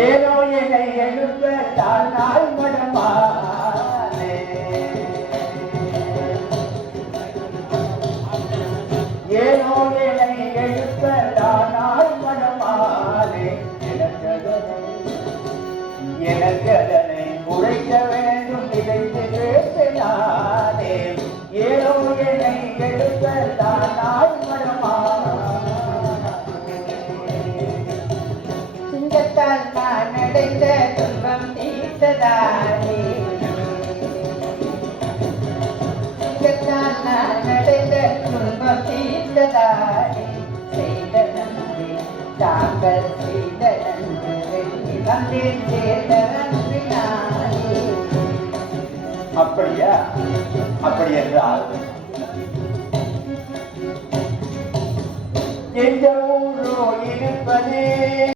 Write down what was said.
ஏனோ என்னை எழுப்ப தானால் மடமானே ஏனோ என்னை எழுப்ப தானால் மடமானே எனக்கு அதனை உழைக்க வேண்டும் இதைத்து பேசினானே ஏனோ என்னை எழுப்ப தானால் நான் அடைந்த துன்பம் தீர்த்ததானே நான் அடைந்த துன்பம் தீர்த்ததானே செய்த நன்றி தாங்கள் செய்த நன்றி வெற்றி வந்தேன் சேர்ந்த நன்றி நானே. அப்படியா? அப்படி என்றால் எந்த ஊரோ இருப்பதே